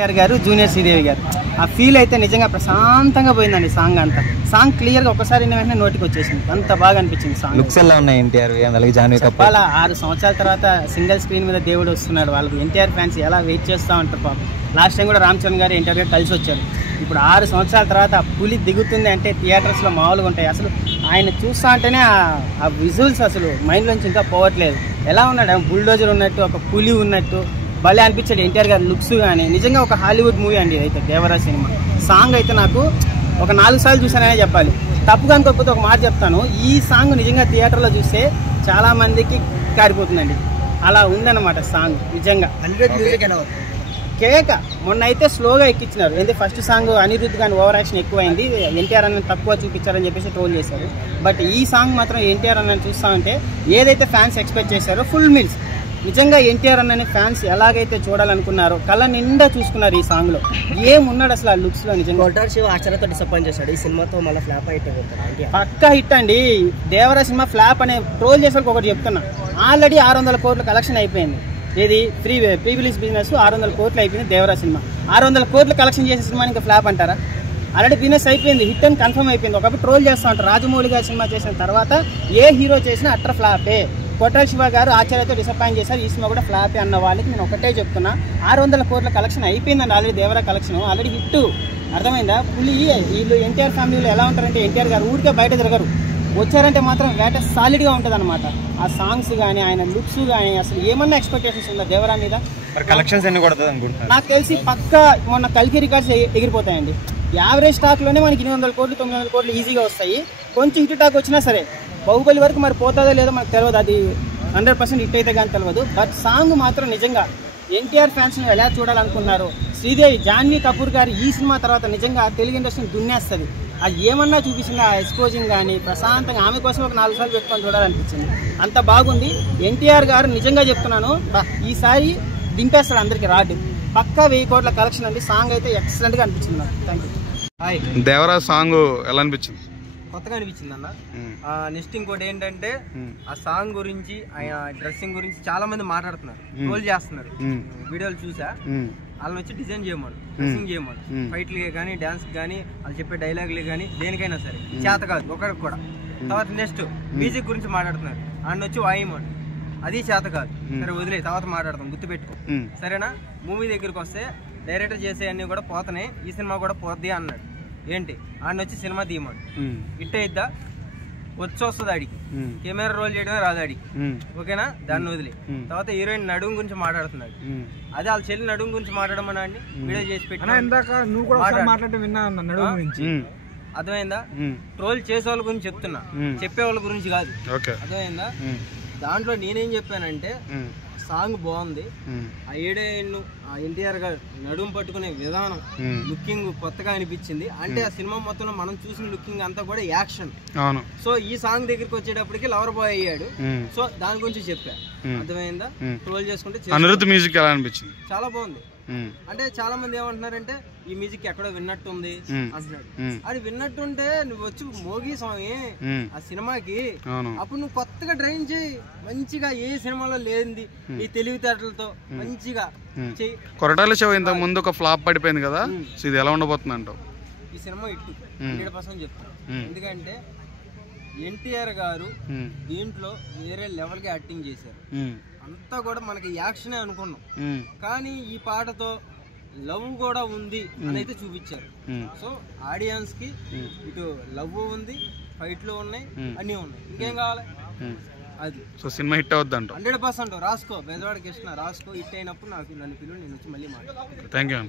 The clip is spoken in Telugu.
గారు జూనియర్ శ్రీదేవి గారు ఆ ఫీల్ అయితే నిజంగా ప్రశాంతంగా పోయిందండి. సాంగ్ అంతా సాంగ్ క్లియర్గా ఒకసారి వెంటనే నోటికి వచ్చేసింది. అంత బాగా అనిపించింది సాంగ్. లుక్స్ ఎలా ఉన్నాయి ఎన్టీఆర్ జాన్వీ కపూర్? చాలా 6 సంవత్సరాల తర్వాత సింగిల్ స్క్రీన్ మీద దేవుడు వస్తున్నాడు. వాళ్ళకి ఎన్టీఆర్ ఫ్యాన్స్ ఎలా వెయిట్ చేస్తూ ఉంటారు పాపం. లాస్ట్ టైం కూడా రామ్ చరణ్ గారు ఎన్టీఆర్ గారు కలిసి వచ్చారు. ఇప్పుడు 6 సంవత్సరాల తర్వాత పులి దిగుతుంది అంటే థియేటర్స్లో మామూలుగా ఉంటాయి. అసలు ఆయన చూస్తా అంటేనే ఆ విజువల్స్ అసలు మైండ్లోంచి ఇంకా పోవట్లేదు. ఎలా ఉన్నాడు, బుల్డోజర్ ఉన్నట్టు, ఒక పులి ఉన్నట్టు భలే అనిపించాడు ఎన్టీఆర్ గారి లుక్స్ కానీ. నిజంగా ఒక హాలీవుడ్ మూవీ అండి అయితే దేవరా సినిమా. సాంగ్ అయితే నాకు ఒక 4 సార్లు చూసాననే చెప్పాలి. తప్పుగా అనుకోకపోతే ఒక మాట చెప్తాను, ఈ సాంగ్ నిజంగా థియేటర్లో చూస్తే చాలామందికి కారిపోతుందండి. అలా ఉందన్నమాట సాంగ్ నిజంగా. కేక మొన్న అయితే స్లోగా ఎక్కించినారు. ఎందుకంటే ఫస్ట్ సాంగ్ అనిరుద్ధ్ గాని ఓవర్ యాక్షన్ ఎక్కువైంది, ఎన్టీఆర్ అన్న తక్కువ చూపించారని చెప్పేసి ట్రోల్ చేశారు. బట్ ఈ సాంగ్ మాత్రం ఎన్టీఆర్ అన్న చూస్తామంటే ఏదైతే ఫ్యాన్స్ ఎక్స్పెక్ట్ చేశారో ఫుల్ మీల్స్. నిజంగా ఎన్టీఆర్ అన్నని ఫ్యాన్స్ ఎలాగైతే చూడాలనుకున్నారో కళ్ళ నిండా చూసుకున్నారు ఈ సాంగ్ లో. ఏమున్నాడు అసలు ఆ లుక్స్ లో. నిజంగా కొట్టార్ శివ ఆశ్చర్యతో డిసప్పాయింట్ చేశాడు. ఈ సినిమాతో మళ్ళీ ఫ్లాప్ అయితే పక్కా హిట్ అండి. దేవరా సినిమా ఫ్లాప్ అనే ట్రోల్ చేసే ఒకటి చెప్తున్నా, ఆల్రెడీ 600 కోట్ల కలెక్షన్ అయిపోయింది. ఏది ప్రీ రిలీజ్ బిజినెస్ 600 కోట్లు అయిపోయింది దేవరా సినిమా. 600 కోట్లు కలెక్షన్ చేసే సినిమా ఇంకా ఫ్లాప్ అంటారా? ఆల్రెడీ బిజినెస్ అయిపోయింది, హిట్ అని కన్ఫర్మ్ అయిపోయింది. ఒకప్పుడు ట్రోల్ చేస్తూ ఉంటారు, రాజమౌళి గారి సినిమా చేసిన తర్వాత ఏ హీరో చేసినా అట్ర ఫ్లాపే. కొట్టార్ శివ గారు ఆశ్చర్యతో డిసప్పాయింట్ చేశారు. ఈ సినిమా కూడా ఫ్లాపే అన్న వాళ్ళకి నేను ఒకటే చెప్తున్నా, 600 కోట్ల కలెక్షన్ అయిపోయిందండి already. Devara collection already hit, అర్థమైందా? పులి వీళ్ళు ఎన్టీఆర్ ఫ్యామిలీలో ఎలా ఉంటారంటే ఎన్టీఆర్ గారు ఊరికే బయట తిరగరు, వచ్చారంటే మాత్రం వేట సాలిడ్గా ఉంటుంది అనమాట. ఆ సాంగ్స్ కానీ ఆయన లుక్స్ కానీ అసలు ఏమన్నా ఎక్స్పెక్టేషన్స్ ఉందా దేవరా మీద? కలెక్షన్స్ ఎన్ని కొడుతుంది అనుకుంటున్నాను? నాకు తెలిసి పక్కా మొన్న కల్కి రికార్డ్స్ ఎగిరిపోతాయండి. యావరేజ్ స్టాక్లోనే మనకి 800 కోట్లు 900 కోట్లు ఈజీగా వస్తాయి. కొంచెం హిట్ టాక్ వచ్చినా సరే బాహుబలి వరకు మరి పోతుందో లేదో మనకు తెలియదు, అది 100% హిట్ అయితే కానీ తెలియదు. బట్ సాంగ్ మాత్రం నిజంగా ఎన్టీఆర్ ఫ్యాన్స్ని ఎలా చూడాలనుకున్నారు. శ్రీదేవి జాన్వీ కపూర్ గారు ఈ సినిమా తర్వాత నిజంగా తెలుగు ఇండస్ట్రీని దున్నేస్తుంది. అది ఏమన్నా చూపించింది ఆ ఎక్స్పోజింగ్ కానీ ప్రశాంతంగా ఆమె కోసం ఒక 4 సార్లు పెట్టుకొని చూడాలనిపించింది. అంత బాగుంది. ఎన్టీఆర్ గారు నిజంగా చెప్తున్నాను, ఈసారి దింపేస్తాడు అందరికీ రాడ్. పక్కా 1000 కోట్ల కలెక్షన్ అండి. సాంగ్ అయితే ఎక్సలెంట్గా అనిపించింది నాకు. Thank you. Hi. Devara song ఎలా అనిపించింది? కొత్తగా అనిపించింది అన్న. నెక్స్ట్ ఇంకోటి ఏంటంటే ఆ సాంగ్ గురించి ఆయన డ్రెస్సింగ్ గురించి చాలా మంది మాట్లాడుతున్నారు, ట్రోల్ చేస్తున్నారు. వీడియోలు చూసా, వాళ్ళని వచ్చి డిజైన్ చేయమను, డ్రెస్సింగ్ చేయమను, ఫైట్లకి కానీ డాన్స్ కానీ వాళ్ళు చెప్పే డైలాగులు కానీ దేనికైనా సరే చేత కాదు ఒకరికి కూడా. తర్వాత నెక్స్ట్ మ్యూజిక్ గురించి మాట్లాడుతున్నారు, ఆయన వచ్చి వాయిమను, అది చేత కాదు. సరే వదిలే, తర్వాత మాట్లాడతాం, గుర్తుపెట్టుకో సరేనా. మూవీ దగ్గరికి వస్తే డైరెక్టర్ చేసే అన్ని కూడా పోతున్నాయి, ఈ సినిమా కూడా పోద్ది అన్నాడు. ఏంటి ఆయన వచ్చి సినిమా తీయమడు, ఇట్టే ఇద్దా వచ్చి వస్తుంది ఆడికి, కెమెరా రోల్ చేయడమే రాదు ఆడికి, ఓకేనా. దాన్ని వదిలే తర్వాత హీరోయిన్ నడుము గురించి మాట్లాడుతున్నాడు. అదే వాళ్ళ చెల్లి నడుము గురించి మాట్లాడమన్నా అండి, వీడియో చేసి పెట్టి అర్థమైందా. ట్రోల్ చేసే వాళ్ళ గురించి చెప్తున్నా, చెప్పే వాళ్ళ గురించి కాదు, అర్థమైందా. దాంట్లో నేనేం చెప్పానంటే సాంగ్ బాగుంది, ఆ ఏడేళ్ళు ఆ ఎన్టీఆర్ గారు నడుము పట్టుకునే విధానం, లుకింగ్ కొత్తగా అనిపించింది. అంటే ఆ సినిమా మొత్తంలో మనం చూసిన లుకింగ్ అంతా కూడా యాక్షన్. సో ఈ సాంగ్ దగ్గరికి వచ్చేటప్పటికి లవర్ బాయ్ అయ్యాడు. సో దాని గురించి చెప్పా, అర్థమైందా. ట్రోల్ చేసుకుంటే అనిరుద్ధ్ మ్యూజిక్ ఎలా అనిపించింది? చాలా బాగుంది. అంటే చాలా మంది ఏమంటున్నారంటే ఈ మ్యూజిక్ ఎక్కడో విన్నట్టుంది అంటున్నాడు. అది విన్నట్టుంటే నువ్వు వచ్చి మోగి స్వామి ఆ సినిమాకి, అప్పుడు నువ్వు కొత్తగా డ్రైన్ చేయి మంచిగా, ఏ సినిమాలో లేనిది నీ తెలివితేటలతో మంచిగా చెయ్యి. కొరటాల శివ ఇంత ముందు ఒక ఫ్లాప్ పడిపోయింది కదా, ఇది ఎలా ఉండబోతుంది అంటావు? ఈ సినిమా ఇట్టు 100% చెప్తాను. ఎందుకంటే ఎన్టీఆర్ గారు దీంట్లో వేరే లెవెల్ గా యాక్టింగ్ చేశారు. అంతా కూడా మనకి యాక్షనే అనుకున్నాం, కానీ ఈ పాటతో లవ్ కూడా ఉంది అని అయితే చూపించారు. సో ఆడియన్స్ కి ఇటు లవ్ ఉంది, ఫైట్లు ఉన్నాయి, అన్నీ ఉన్నాయి, ఇంకేం కావాలి. అది సో సినిమా హిట్ అవుద్ది అంట 100%. రాసుకో, బెజవాడ కృష్ణ రాసుకో, హిట్ అయినప్పుడు నన్ను పిలువు, నేను వచ్చి మళ్ళీ మాట్లాడతాను. Thank you.